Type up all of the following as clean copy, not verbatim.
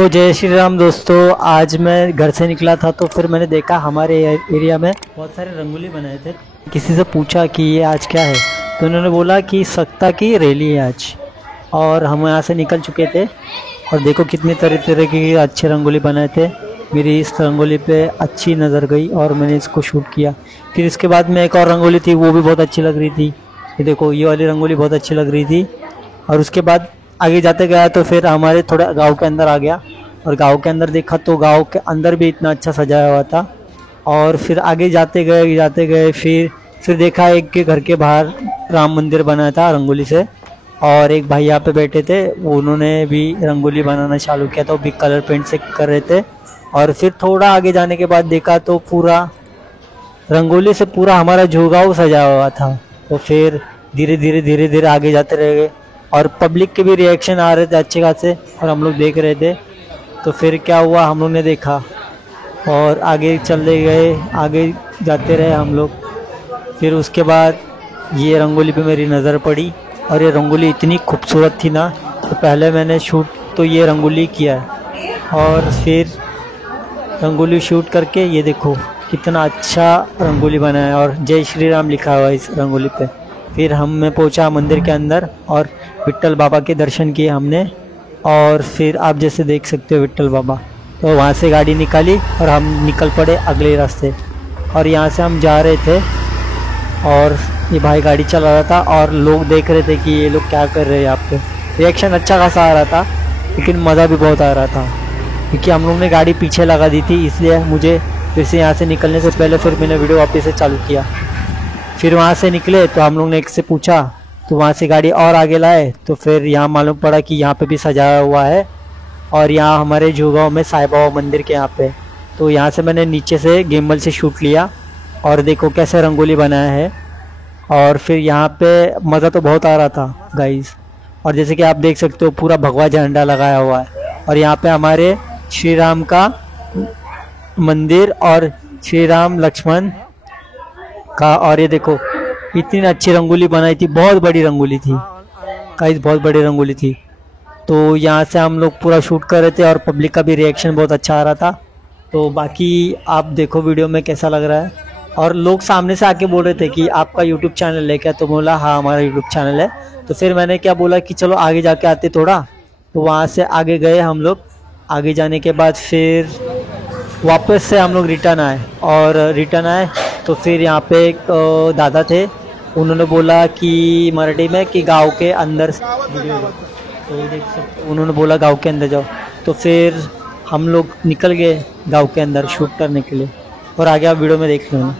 तो जय श्री राम दोस्तों। आज मैं घर से निकला था तो फिर मैंने देखा हमारे एरिया में बहुत सारे रंगोली बनाए थे। किसी से पूछा कि ये आज क्या है, तो उन्होंने बोला कि सत्ता की रैली है आज। और हम यहाँ से निकल चुके थे और देखो कितनी तरह तरह की अच्छे रंगोली बनाए थे। मेरी इस रंगोली पे अच्छी नज़र गई और मैंने इसको शूट किया। फिर इसके बाद में एक और रंगोली थी, वो भी बहुत अच्छी लग रही थी। ये देखो, ये वाली रंगोली बहुत अच्छी लग रही थी। और उसके बाद आगे जाते गया तो फिर हमारे थोड़ा गांव के अंदर आ गया और गांव के अंदर देखा तो गांव के अंदर भी इतना अच्छा सजाया हुआ था। और फिर आगे जाते गए फिर देखा एक के घर के बाहर राम मंदिर बना था रंगोली से। और एक भाई यहाँ पे बैठे थे, उन्होंने भी रंगोली बनाना चालू किया था, वो भी कलर पेंट से कर रहे थे। और फिर थोड़ा आगे जाने के बाद देखा तो पूरा रंगोली से पूरा हमारा झुगाव सजा हुआ था। तो फिर धीरे धीरे आगे जाते रह गए और पब्लिक के भी रिएक्शन आ रहे थे अच्छे खासे और हम लोग देख रहे थे। तो फिर क्या हुआ, हम लोग ने देखा और आगे चलते गए, आगे जाते रहे हम लोग। फिर उसके बाद ये रंगोली पे मेरी नज़र पड़ी और ये रंगोली इतनी खूबसूरत थी ना, तो पहले मैंने शूट तो ये रंगोली किया है। और फिर रंगोली शूट करके ये देखो कितना अच्छा रंगोली बना है और जय श्री राम लिखा हुआ है इस रंगोली पे। फिर मैं पहुंचा मंदिर के अंदर और विट्ठल बाबा के दर्शन किए हमने। और फिर आप जैसे देख सकते हो विट्ठल बाबा, तो वहाँ से गाड़ी निकाली और हम निकल पड़े अगले रास्ते। और यहाँ से हम जा रहे थे और ये भाई गाड़ी चला रहा था और लोग देख रहे थे कि ये लोग क्या कर रहे हैं। यहाँ पे रिएक्शन अच्छा खासा आ रहा था, लेकिन मज़ा भी बहुत आ रहा था क्योंकि हम लोग ने गाड़ी पीछे लगा दी थी, इसलिए मुझे फिर से यहाँ से निकलने से पहले फिर मैंने वीडियो वापस से चालू किया। फिर वहाँ से निकले तो हम लोग ने एक से पूछा, तो वहाँ से गाड़ी और आगे लाए तो फिर यहाँ मालूम पड़ा कि यहाँ पे भी सजाया हुआ है। और यहाँ हमारे जुगांव में साईं बाबा मंदिर के यहाँ पे, तो यहाँ से मैंने नीचे से गिम्बल से शूट लिया और देखो कैसे रंगोली बनाया है। और फिर यहाँ पे मज़ा तो बहुत आ रहा था गाइस। और जैसे कि आप देख सकते हो पूरा भगवा झंडा लगाया हुआ है और यहाँ पे हमारे श्री राम का मंदिर और श्री राम लक्ष्मण का। और ये देखो इतनी अच्छी रंगोली बनाई थी, बहुत बड़ी रंगोली थी गाइस, बहुत बड़ी रंगोली थी। तो यहाँ से हम लोग पूरा शूट कर रहे थे और पब्लिक का भी रिएक्शन बहुत अच्छा आ रहा था। तो बाकी आप देखो वीडियो में कैसा लग रहा है। और लोग सामने से आके बोल रहे थे कि आपका यूट्यूब चैनल है क्या, तो बोला हाँ हमारा यूट्यूब चैनल है। तो फिर मैंने क्या बोला कि चलो आगे जाके आते थोड़ा। तो वहाँ से आगे गए हम लोग। आगे जाने के बाद फिर वापस से हम लोग रिटर्न आए तो फिर यहाँ पे एक दादा थे, उन्होंने बोला कि मराठी में कि गांव के अंदर तो देख सकते, उन्होंने बोला गांव के अंदर जाओ। तो फिर हम लोग निकल गए गांव के अंदर शूट करने के लिए। और आगे आप वीडियो में देख लेना।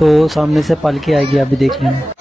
तो सामने से पालकी आएगी, अभी देख लेना।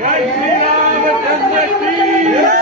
जय श्री राम चंद्र की